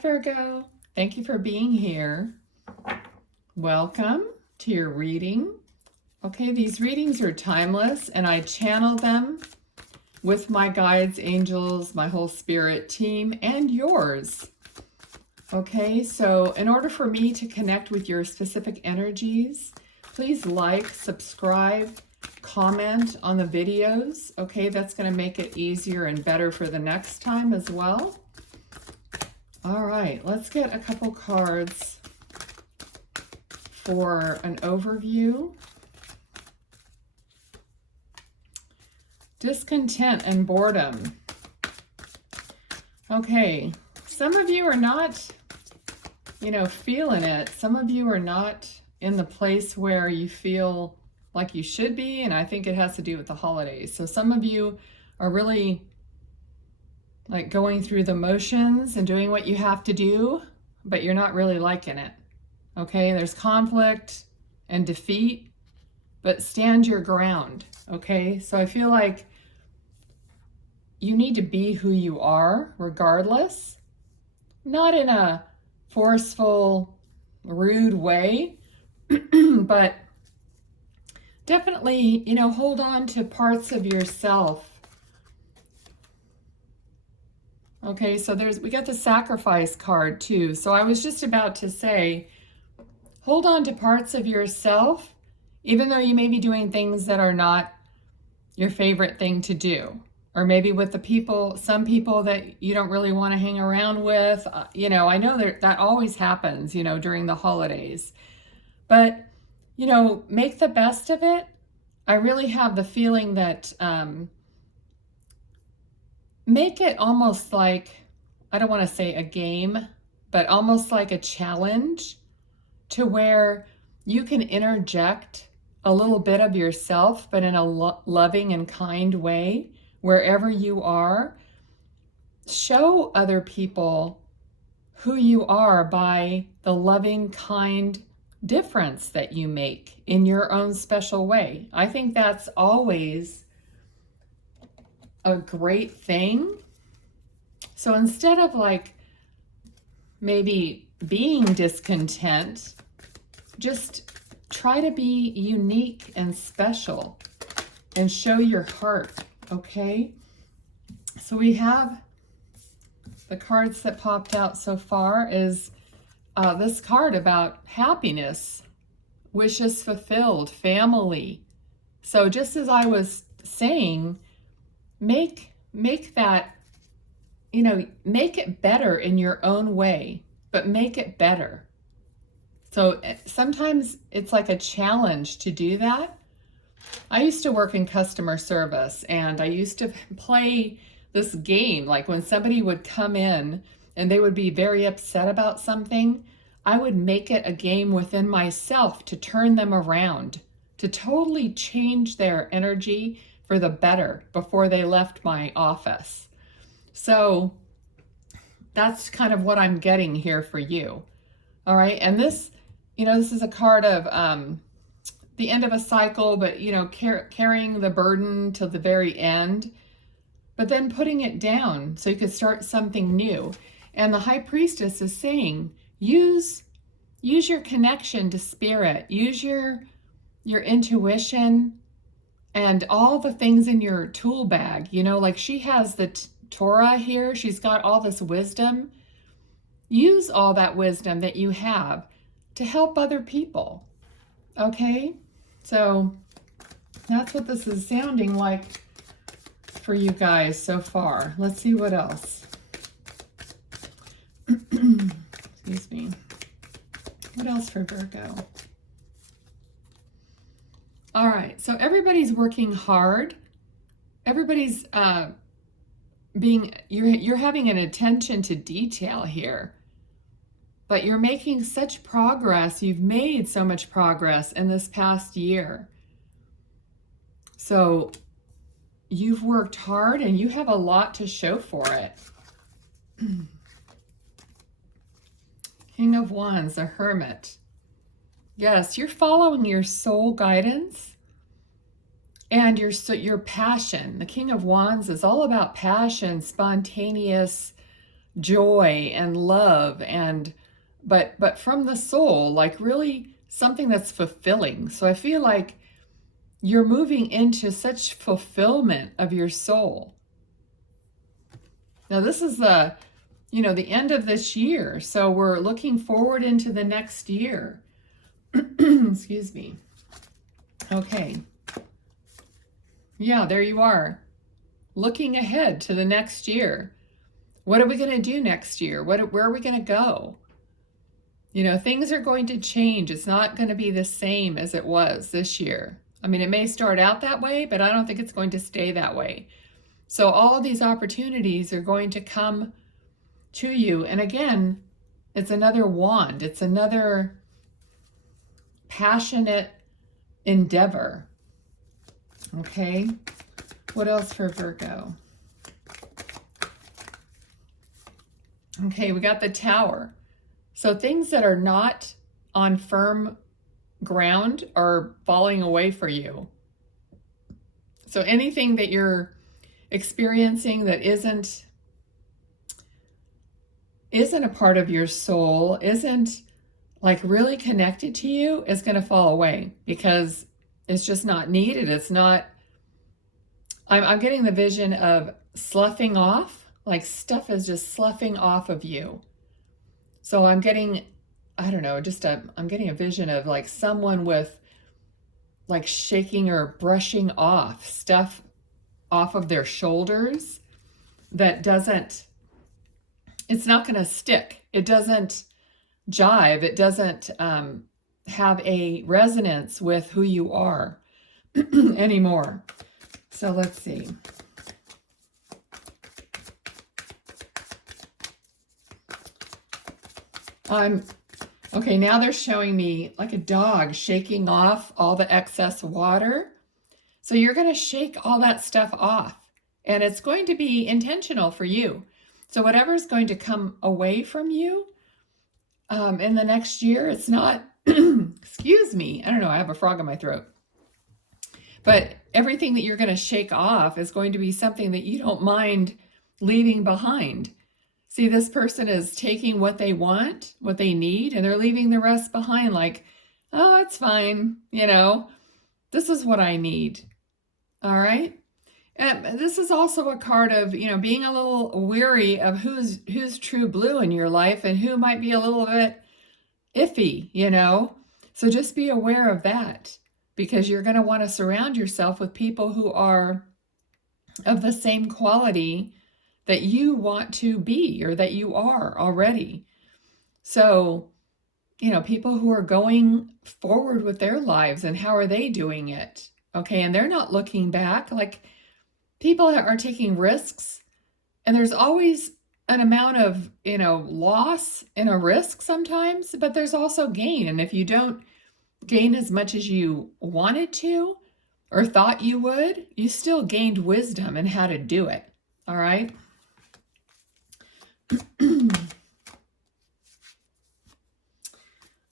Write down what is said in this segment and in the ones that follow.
Virgo. Thank you for being here. Welcome to your reading. Okay, these readings are timeless and I channel them with my guides, angels, my whole spirit team, and yours. Okay, so in order for me to connect with your specific energies, please like, subscribe, comment on the videos. Okay, that's going to make it easier and better for the next time as well. All right, let's get a couple cards for an overview. Discontent and boredom. Okay, some of you are not, feeling it. Some of you are not in the place where you feel like you should be, and I think it has to do with the holidays. So some of you are really like going through the motions and doing what you have to do, but you're not really liking it. Okay, there's conflict and defeat, but stand your ground. Okay, so I feel like you need to be who you are regardless, not in a forceful, rude way, but definitely, hold on to parts of yourself. Okay, so we got the sacrifice card too. So I was just about to say, hold on to parts of yourself, even though you may be doing things that are not your favorite thing to do. Or maybe with some people that you don't really want to hang around with. I know that always happens, during the holidays. But, make the best of it. I really have the feeling that make it almost like, I don't want to say a game, but almost like a challenge to where you can interject a little bit of yourself, but in a loving and kind way, wherever you are. Show other people who you are by the loving, kind difference that you make in your own special way. I think that's always a great thing. So instead of like maybe being discontent, just try to be unique and special and show your heart. Okay, so we have the cards that popped out so far is this card about happiness, wishes fulfilled, family. So just as I was saying, make that, make it better in your own way, but make it better. So sometimes it's like a challenge to do that. I used to work in customer service, and I used to play this game. Like when somebody would come in and they would be very upset about something, I would make it a game within myself to turn them around, to totally change their energy for the better before they left my office. So that's kind of what I'm getting here for you. All right. And this, this is a card of the end of a cycle, but, carrying the burden till the very end, but then putting it down so you could start something new. And the High Priestess is saying, use your connection to spirit, use your intuition, and all the things in your tool bag, like she has the Torah here. She's got all this wisdom. Use all that wisdom that you have to help other people. Okay? So that's what this is sounding like for you guys so far. Let's see what else. Excuse me. What else for Virgo? All right, so everybody's working hard. Everybody's you're having an attention to detail here. But you're making such progress. You've made so much progress in this past year. So you've worked hard and you have a lot to show for it. King of Wands, the Hermit. Yes, you're following your soul guidance and your passion. The King of Wands is all about passion, spontaneous joy and love, and but from the soul, like really something that's fulfilling. So I feel like you're moving into such fulfillment of your soul. Now this is the, the end of this year. So we're looking forward into the next year. Excuse me. Okay. Yeah, there you are. Looking ahead to the next year. What are we going to do next year? Where are we going to go? Things are going to change. It's not going to be the same as it was this year. I mean, it may start out that way, but I don't think it's going to stay that way. So all of these opportunities are going to come to you. And again, it's another wand. It's another passionate endeavor. Okay. What else for Virgo? Okay, we got the Tower. So things that are not on firm ground are falling away for you. So anything that you're experiencing that isn't a part of your soul, isn't like really connected to you, is going to fall away because it's just not needed. It's not, I'm getting the vision of sloughing off, like stuff is just sloughing off of you. So I'm getting, I don't know, I'm getting a vision of like someone with like shaking or brushing off stuff off of their shoulders that it's not going to stick. It doesn't jive. It doesn't have a resonance with who you are anymore. So let's see. Okay, now they're showing me like a dog shaking off all the excess water. So you're going to shake all that stuff off, and it's going to be intentional for you. So whatever's going to come away from you in the next year, it's not, excuse me, I don't know, I have a frog in my throat. But everything that you're going to shake off is going to be something that you don't mind leaving behind. See, this person is taking what they want, what they need, and they're leaving the rest behind like, oh, it's fine. This is what I need. All right. And this is also a card of, being a little weary of who's true blue in your life and who might be a little bit iffy, So just be aware of that, because you're going to want to surround yourself with people who are of the same quality that you want to be, or that you are already. So, people who are going forward with their lives, and how are they doing it? Okay. And they're not looking back. Like, people are taking risks, and there's always an amount of, loss in a risk sometimes, but there's also gain. And if you don't gain as much as you wanted to or thought you would, you still gained wisdom in how to do it. All right.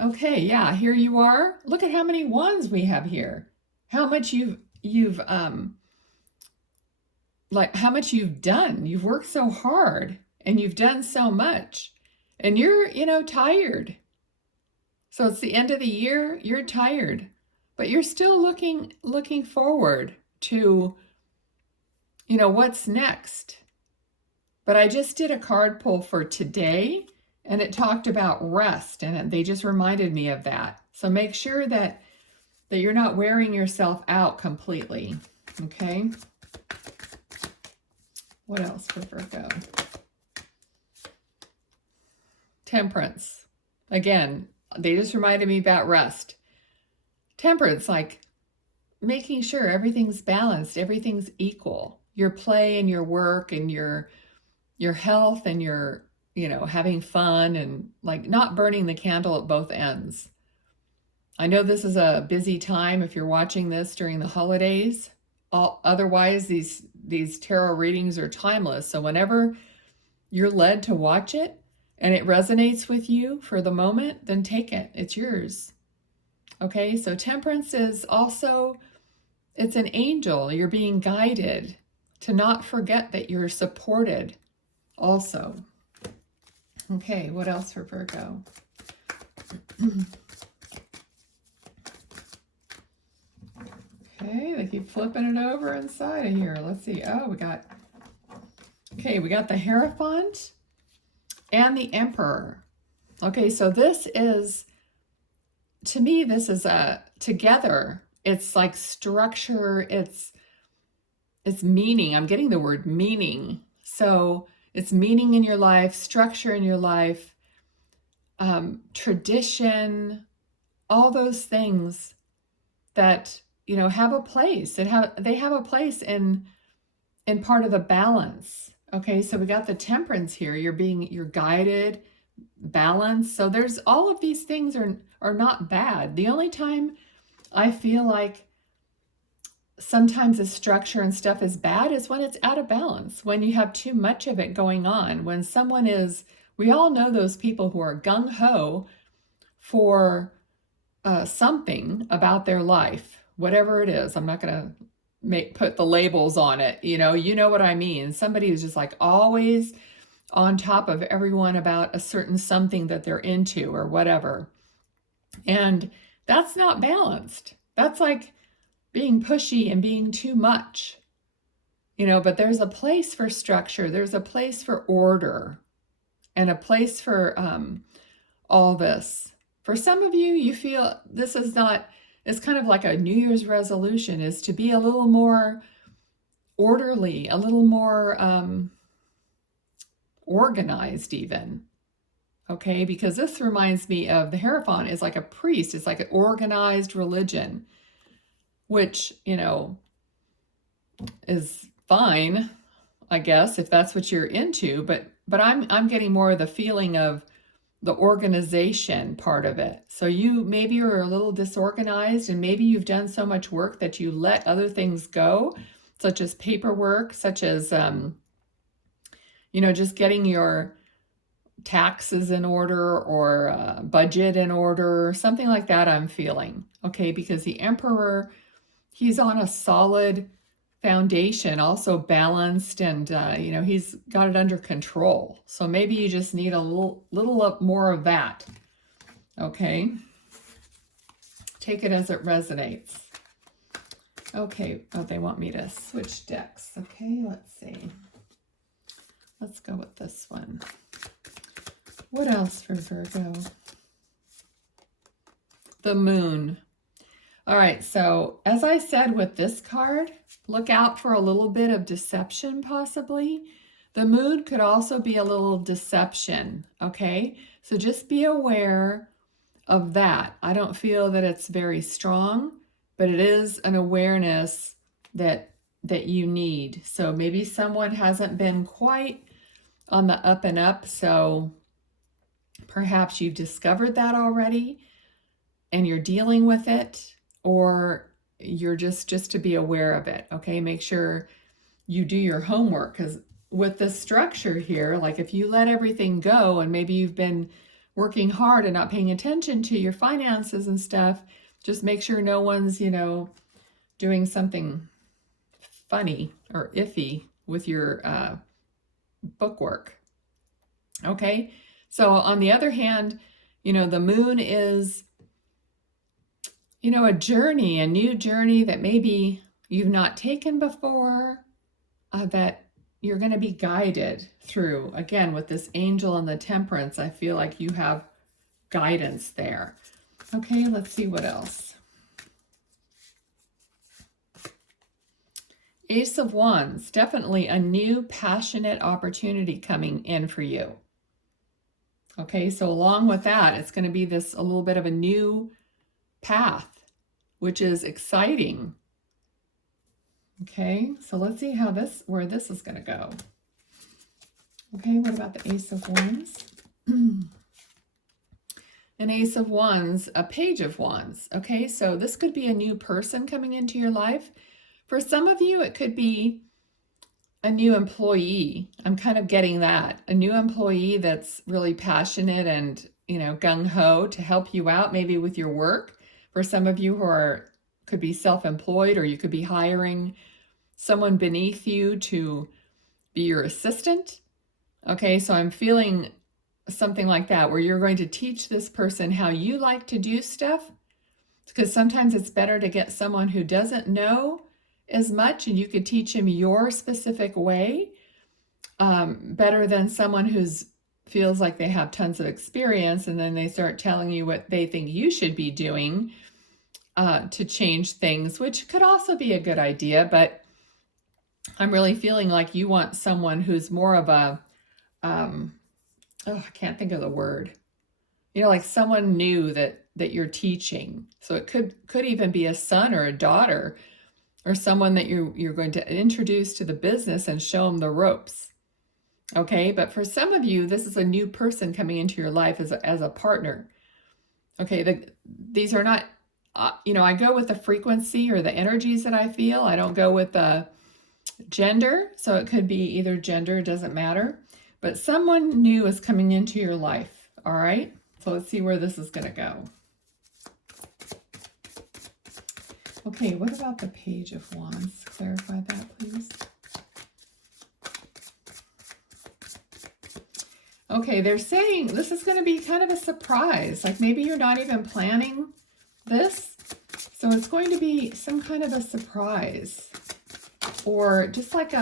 Okay, yeah, here you are. Look at how many wands we have here. How much you've how much you've done. You've worked so hard and you've done so much. And you're, tired. So it's the end of the year, you're tired. But you're still looking forward to, what's next. But I just did a card pull for today, and it talked about rest, and they just reminded me of that. So make sure that you're not wearing yourself out completely. Okay. What else for Virgo? Temperance. Again, they just reminded me about rest. Temperance, like making sure everything's balanced, everything's equal. Your play and your work and your health and your, having fun, and like not burning the candle at both ends. I know this is a busy time if you're watching this during the holidays. Otherwise, these tarot readings are timeless. So whenever you're led to watch it and it resonates with you for the moment, then take it. It's yours. Okay, so Temperance is also, it's an angel. You're being guided to not forget that you're supported also. Okay, what else for Virgo? Okay, they keep flipping it over inside of here. Let's see. Oh, we got the Hierophant and the Emperor. Okay, so this is, to me, this is a together. It's like structure, it's meaning. I'm getting the word meaning. So it's meaning in your life, structure in your life, tradition, all those things that, you know, have a place. They have a place in part of the balance. Okay, so we got the Temperance here. You're guided, balanced. So there's all of these things are not bad. The only time I feel like sometimes the structure and stuff is bad is when it's out of balance, when you have too much of it going on, when someone is, we all know those people who are gung-ho for something about their life, whatever it is. I'm not going to put the labels on it. You know what I mean? Somebody who's just like always on top of everyone about a certain something that they're into or whatever. And that's not balanced. That's like being pushy and being too much, but there's a place for structure. There's a place for order and a place for all this. For some of you, you feel this is not, it's kind of like a New Year's resolution is to be a little more orderly, a little more organized even. Okay, because this reminds me of the Hierophant is like a priest. It's like an organized religion, which, is fine, I guess, if that's what you're into. But I'm getting more of the feeling of the organization part of it. So you maybe are a little disorganized, and maybe you've done so much work that you let other things go, such as paperwork, such as, just getting your taxes in order or budget in order, something like that I'm feeling. Okay, because the Emperor, he's on a solid foundation, also balanced, and he's got it under control. So maybe you just need a little more of that. Okay, take it as it resonates. Okay, oh, they want me to switch decks. Okay, let's see. Let's go with this one. What else for Virgo? The Moon. All right, so as I said with this card, look out for a little bit of deception possibly. The Moon could also be a little deception, okay? So just be aware of that. I don't feel that it's very strong, but it is an awareness that you need. So maybe someone hasn't been quite on the up and up, so perhaps you've discovered that already and you're dealing with it, or you're just to be aware of it. Okay, make sure you do your homework, because with the structure here, like if you let everything go and maybe you've been working hard and not paying attention to your finances and stuff, just make sure no one's, doing something funny or iffy with your bookwork. Okay, so on the other hand, the Moon is, a journey, a new journey that maybe you've not taken before, that you're going to be guided through. Again, with this angel and the Temperance, I feel like you have guidance there. Okay, let's see what else. Ace of Wands, definitely a new passionate opportunity coming in for you. Okay, so along with that, it's going to be this a little bit of a new path, which is exciting. Okay, so let's see where this is going to go. Okay, what about the Ace of Wands? An Ace of Wands, a Page of Wands. Okay, so this could be a new person coming into your life. For some of you, it could be a new employee. I'm kind of getting that. A new employee that's really passionate and, gung-ho to help you out, maybe with your work. For some of you who could be self-employed, or you could be hiring someone beneath you to be your assistant. Okay, so I'm feeling something like that, where you're going to teach this person how you like to do stuff, because sometimes it's better to get someone who doesn't know as much and you could teach him your specific way, better than someone who's feels like they have tons of experience and then they start telling you what they think you should be doing to change things, which could also be a good idea. But I'm really feeling like you want someone who's more of a, I can't think of the word. Like someone new that you're teaching. So it could even be a son or a daughter or someone that you're going to introduce to the business and show them the ropes. Okay, but for some of you, this is a new person coming into your life as a partner. Okay, these are not, I go with the frequency or the energies that I feel. I don't go with the gender. So it could be either gender, it doesn't matter. But someone new is coming into your life. All right, so let's see where this is going to go. Okay, what about the Page of Wands? Clarify that, please. Okay, they're saying this is going to be kind of a surprise. Like maybe you're not even planning this. So it's going to be some kind of a surprise. Or just like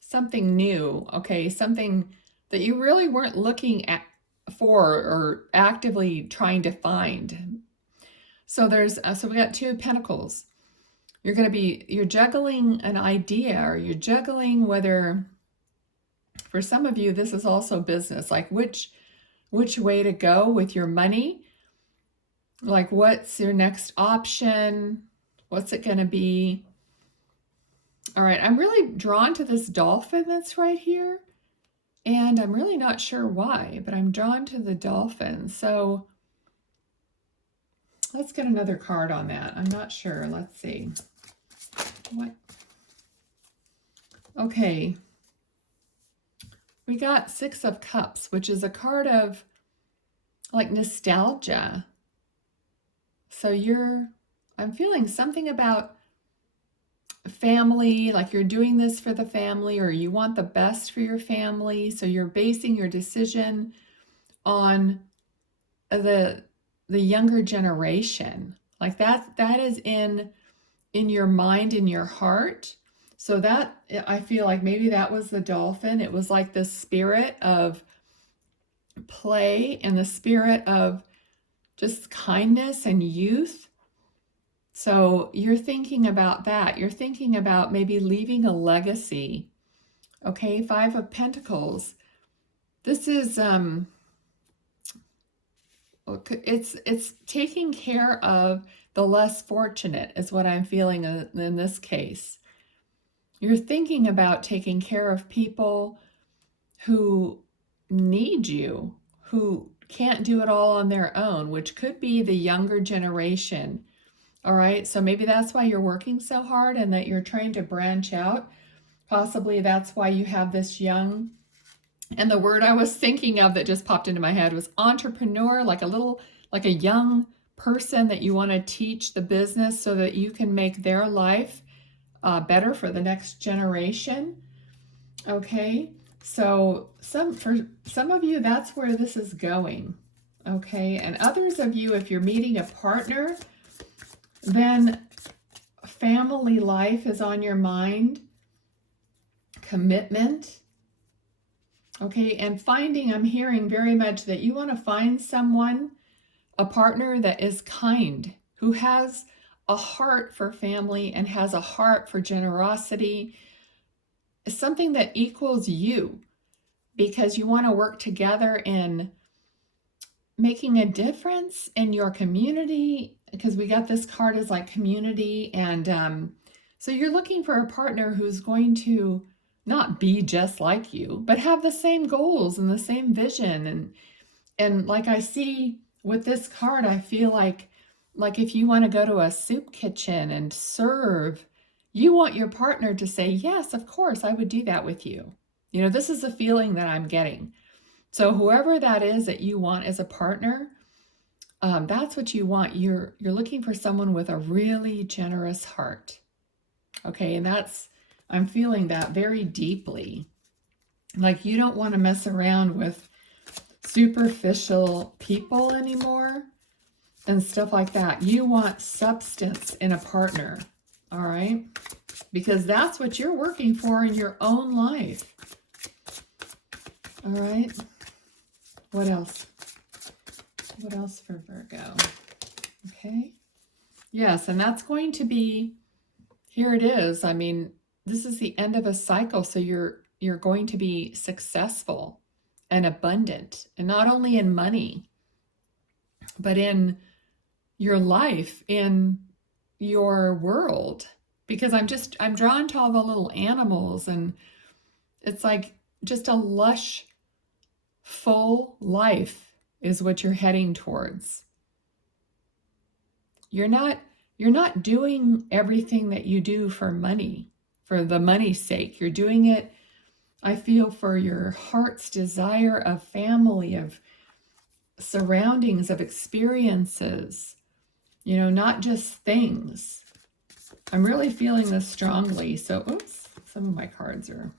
something new. Okay, something that you really weren't looking for or actively trying to find. So so we got Two of Pentacles. You're juggling an idea, or you're juggling whether, for some of you, this is also business, like which way to go with your money. Like what's your next option? What's it going to be? All right, I'm really drawn to this dolphin that's right here. And I'm really not sure why, but I'm drawn to the dolphin. So let's get another card on that. I'm not sure. Let's see. What? Okay. We got Six of Cups, which is a card of like nostalgia. So I'm feeling something about family, like you're doing this for the family, or you want the best for your family. So you're basing your decision on the younger generation. Like that is in your mind, in your heart. So that, I feel like maybe that was the dolphin. It was like the spirit of play and the spirit of just kindness and youth. So you're thinking about that. You're thinking about maybe leaving a legacy. Okay, Five of Pentacles. This is it's taking care of the less fortunate is what I'm feeling in this case. You're thinking about taking care of people who need you, who can't do it all on their own, which could be the younger generation. All right, so maybe that's why you're working so hard and that you're trying to branch out. Possibly that's why you have this young, and the word I was thinking of that just popped into my head was entrepreneur, like a young person that you want to teach the business so that you can make their life better for the next generation. Okay, so for some of you, that's where this is going. Okay, and others of you, if you're meeting a partner, then family life is on your mind, commitment. Okay, and I'm hearing very much that you want to find someone, a partner that is kind, who has a heart for family and has a heart for generosity, something that equals you, because you want to work together in making a difference in your community, because we got this card as like community. And so you're looking for a partner who's going to not be just like you, but have the same goals and the same vision. And like I see with this card, I feel like if you want to go to a soup kitchen and serve, you want your partner to say, yes, of course, I would do that with you. This is the feeling that I'm getting. So whoever that is that you want as a partner, that's what you want. You're looking for someone with a really generous heart. Okay, and I'm feeling that very deeply. Like you don't want to mess around with superficial people anymore and stuff like that. You want substance in a partner, all right? Because that's what you're working for in your own life. All right. What else? What else for Virgo? Okay. Yes, and that's going to be, here it is. I mean, this is the end of a cycle, so you're going to be successful and abundant, and not only in money, but in your life, in your world. Because I'm drawn to all the little animals, and it's like just a lush, full life is what you're heading towards. You're not doing everything that you do for money, for the money's sake. You're doing it, I feel, for your heart's desire of family, of surroundings, of experiences, not just things. I'm really feeling this strongly. So, oops, some of my cards are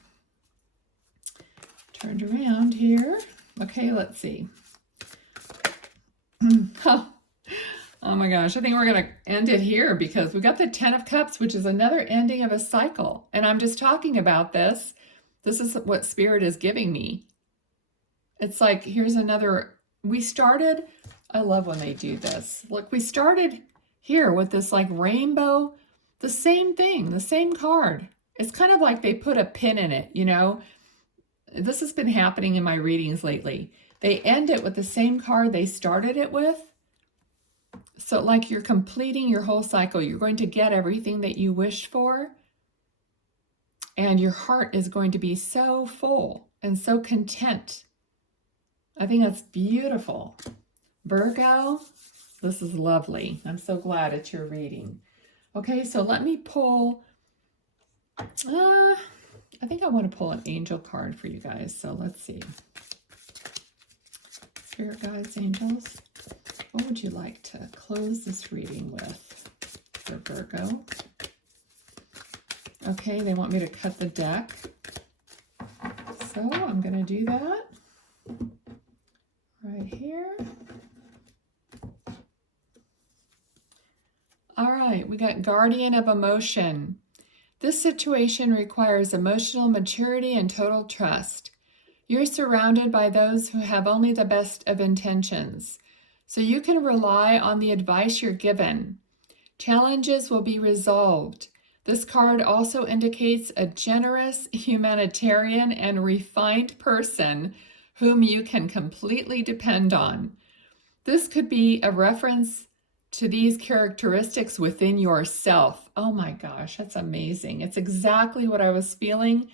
turned around here. Okay, let's see. Oh my gosh, I think we're going to end it here because we got the 10 of Cups, which is another ending of a cycle. And I'm just talking about this. This is what Spirit is giving me. It's like, here's another, we started, I love when they do this. Look, we started here with this like rainbow, the same thing, the same card. It's kind of like they put a pin in it, This has been happening in my readings lately. They end it with the same card they started it with. So like you're completing your whole cycle. You're going to get everything that you wished for. And your heart is going to be so full and so content. I think that's beautiful. Virgo, this is lovely. I'm so glad it's your reading. Okay, so let me pull, I think I want to pull an angel card for you guys. So let's see. Spirit guides, angels, what would you like to close this reading with for Virgo? Okay, they want me to cut the deck. So I'm going to do that right here. All right, we got Guardian of Emotion. This situation requires emotional maturity and total trust. You're surrounded by those who have only the best of intentions, so you can rely on the advice you're given. Challenges will be resolved. This card also indicates a generous, humanitarian, and refined person whom you can completely depend on. This could be a reference to these characteristics within yourself. Oh my gosh, that's amazing. It's exactly what I was feeling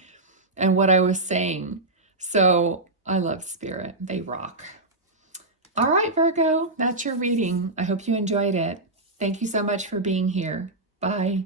and what I was saying. So I love Spirit. They rock. All right, Virgo, that's your reading. I hope you enjoyed it. Thank you so much for being here. Bye.